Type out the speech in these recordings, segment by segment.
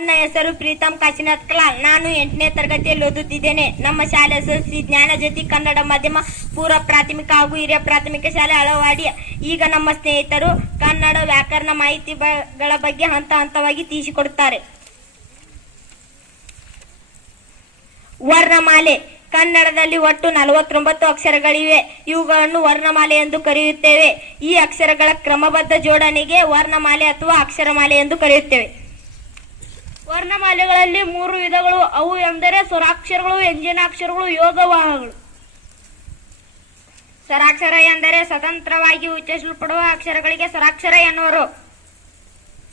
ನನ್ನ ಹೆಸರು ಪ್ರೀತಮ್ ಕಾಶಿನಾಥ್ ಕಲಾಲ್. ನಾನು 8ನೇ ತರಗತಿಯಲ್ಲಿ ಓದುತ್ತಿದ್ದೇನೆ. ನಮ್ಮ ಶಾಲೆ ಶ್ರೀ ಜ್ಞಾನಜ್ಯೋತಿ ಕನ್ನಡ ಮಾಧ್ಯಮ ಪೂರ್ವ ಪ್ರಾಥಮಿಕ ಹಾಗೂ ಹಿರಿಯ ಪ್ರಾಥಮಿಕ ಶಾಲೆ ಅಳವಾಡಿ. ಈಗ ನಮ್ಮ ಸ್ನೇಹಿತರು ಕನ್ನಡ ವ್ಯಾಕರಣ ಮಾಹಿತಿಗಳ ಬಗ್ಗೆ ಹಂತ ಹಂತವಾಗಿ ತಿಳಿಸಿಕೊಡುತ್ತಾರೆ. ವರ್ಣಮಾಲೆ. ಕನ್ನಡದಲ್ಲಿ ಒಟ್ಟು 49 ಅಕ್ಷರಗಳಿವೆ. ಇವುಗಳನ್ನು ವರ್ಣಮಾಲೆ ಎಂದು ಕರೆಯುತ್ತೇವೆ. ಈ ಅಕ್ಷರಗಳ ಕ್ರಮಬದ್ಧ ಜೋಡಣೆಗೆ ವರ್ಣಮಾಲೆ ಅಥವಾ ಅಕ್ಷರಮಾಲೆ ಎಂದು ಕರೆಯುತ್ತೇವೆ. ವರ್ಣಮಾಲೆಗಳಲ್ಲಿ 3 ವಿಧಗಳು. ಅವು ಎಂದರೆ ಸ್ವರಾಕ್ಷರಗಳು, ವ್ಯಂಜನಾಕ್ಷರಗಳು, ಯೋಗವಾಹಗಳು. ಸ್ವರಾಕ್ಷರ ಎಂದರೆ ಸ್ವತಂತ್ರವಾಗಿ ಉಚ್ಚರಿಸಲ್ಪಡುವ ಅಕ್ಷರಗಳಿಗೆ ಸ್ವರಾಕ್ಷರ ಎನ್ನುವರು.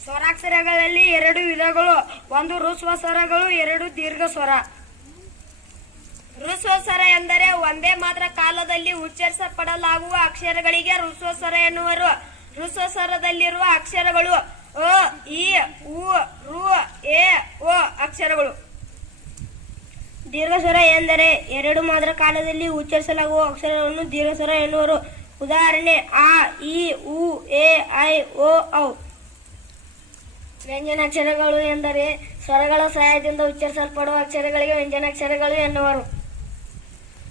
ಸ್ವರಾಕ್ಷರಗಳಲ್ಲಿ 2 ವಿಧಗಳು. ಒಂದು ಹ್ರಸ್ವ ಸ್ವರಗಳು, 2 ದೀರ್ಘ ಸ್ವರ. ಹ್ರಸ್ವ ಸ್ವರ ಎಂದರೆ ಒಂದೇ ಮಾತ್ರ ಕಾಲದಲ್ಲಿ ಉಚ್ಚರಿಸಲ್ಪಡಲಾಗುವ ಅಕ್ಷರಗಳಿಗೆ ಹ್ರಸ್ವ ಸ್ವರ ಎನ್ನುವರು. ಹ್ರಸ್ವ ಸ್ವರದಲ್ಲಿರುವ ಅಕ್ಷರಗಳು ಅ, ಇ, ಉ, ಋ, ಎ, ಓ ಅಕ್ಷರಗಳು. ದೀರ್ಘ ಸ್ವರ ಎಂದರೆ 2 ಮಾತ್ರ ಕಾಲದಲ್ಲಿ ಉಚ್ಚರಿಸಲಾಗುವ ಅಕ್ಷರಗಳನ್ನು ದೀರ್ಘ ಸ್ವರ ಎನ್ನುವರು. ಉದಾಹರಣೆ ಆ, ಇ, ಉ, ಎ, ಐ, ಓ, ಔ. ವ್ಯಂಜನಾಕ್ಷರಗಳು ಎಂದರೆ ಸ್ವರಗಳ ಸಹಾಯದಿಂದ ಉಚ್ಚರಿಸಲ್ಪಡುವ ಅಕ್ಷರಗಳಿಗೆ ವ್ಯಂಜನಾಕ್ಷರಗಳು ಎನ್ನುವರು.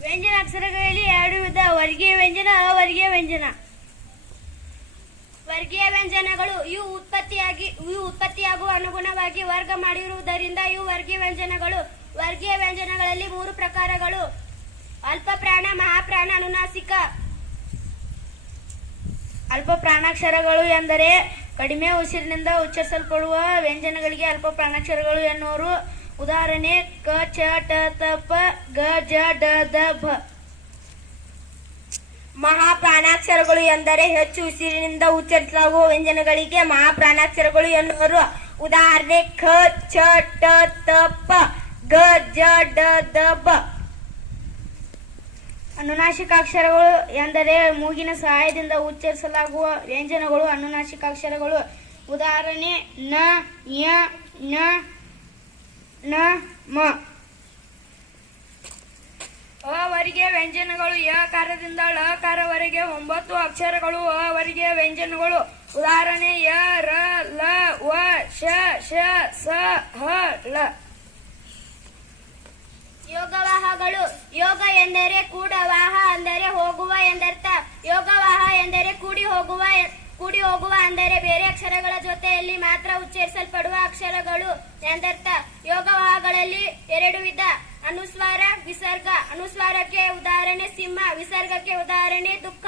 ವ್ಯಂಜನಾಕ್ಷರಗಳಲ್ಲಿ 2 ವಿಧ. ವರ್ಗೀಯ ವ್ಯಂಜನ, ಅವರ್ಗೀಯ ವ್ಯಂಜನ. ವರ್ಗೀಯ ವ್ಯಂಜನಗಳು ಇವು ಉತ್ಪತ್ತಿಯಾಗುವ ಅನುಗುಣವಾಗಿ ವರ್ಗ ಮಾಡಿರುವುದರಿಂದ ಇವು ವರ್ಗೀಯ ವ್ಯಂಜನಗಳು. ವರ್ಗೀಯ ವ್ಯಂಜನಗಳಲ್ಲಿ 3 ಪ್ರಕಾರಗಳು: ಅಲ್ಪ ಪ್ರಾಣ, ಮಹಾಪ್ರಾಣ, ಅನುನಾಸಿಕ. ಅಲ್ಪ ಪ್ರಾಣಾಕ್ಷರಗಳು ಎಂದರೆ ಕಡಿಮೆ ಉಸಿರಿನಿಂದ ಉಚ್ಚರಿಸಲ್ಪಡುವ ವ್ಯಂಜನಗಳಿಗೆ ಅಲ್ಪ ಪ್ರಾಣಾಕ್ಷರಗಳು ಎನ್ನುವರು. ಉದಾಹರಣೆ ಕ, ಚ, ಟ, ತ, ಪ, ಗ, ಜ, ಡ, ದ, ಭ. ಮಹಾಪ್ರಾಣಾಕ್ಷರಗಳು ಎಂದರೆ ಹೆಚ್ಚು ಉಸಿರಿನಿಂದ ಉಚ್ಚರಿಸಲಾಗುವ ವ್ಯಂಜನಗಳಿಗೆ ಮಹಾಪ್ರಾಣಾಕ್ಷರಗಳು ಎನ್ನುವರು. ಉದಾಹರಣೆ ಖ, ಚ, ಟ, ತ, ಪ, ಗ, ಜ, ಡ, ದ, ಭ. ಅನುನಾಸಿಕಾಕ್ಷರಗಳು ಎಂದರೆ ಮೂಗಿನ ಸಹಾಯದಿಂದ ಉಚ್ಚರಿಸಲಾಗುವ ವ್ಯಂಜನಗಳು ಅನುನಾಸಿಕಾಕ್ಷರಗಳು. ಉದಾಹರಣೆ ನ, ಯ, ನ, ನ, ಮ. ಅವರ್ಗೀಯ ವ್ಯಂಜನಗಳು ಯಕಾರದಿಂದ ಳಕಾರವರೆಗೆ 9 ಅಕ್ಷರಗಳು ಅವರ್ಗೀಯ ವ್ಯಂಜನಗಳು. ಉದಾಹರಣೆ ಯ, ರ, ಲ, ವ, ಶ, ಶ, ಸ, ಹ, ಳ. ಯೋಗವಾಹಗಳು. ಯೋಗ ಎಂದರೆ ಕೂಡವಾಹ ಅಂದರೆ ಹೋಗುವ ಎಂದರ್ಥ. ಯೋಗವಾಹ ಎಂದರೆ ಕೂಡಿ ಹೋಗುವ ಅಂದರೆ ಬೇರೆ ಅಕ್ಷರಗಳ ಜೊತೆಯಲ್ಲಿ ಮಾತ್ರ ಉಚ್ಚರಿಸಲ್ಪಡುವ ಅಕ್ಷರಗಳು ಎಂದರ್ಥ. ಯೋಗವಾಹಗಳಲ್ಲಿ 2 ವಿಧ: ಅನುಸ್ವಾರ, ವಿಸರ್ಗ. ಅನುಸ್ವಾರಕ್ಕೆ ಉದಾಹರಣೆ ಸಿಂಹ, ವಿಸರ್ಗಕ್ಕೆ ಉದಾಹರಣೆ ದುಃಖ.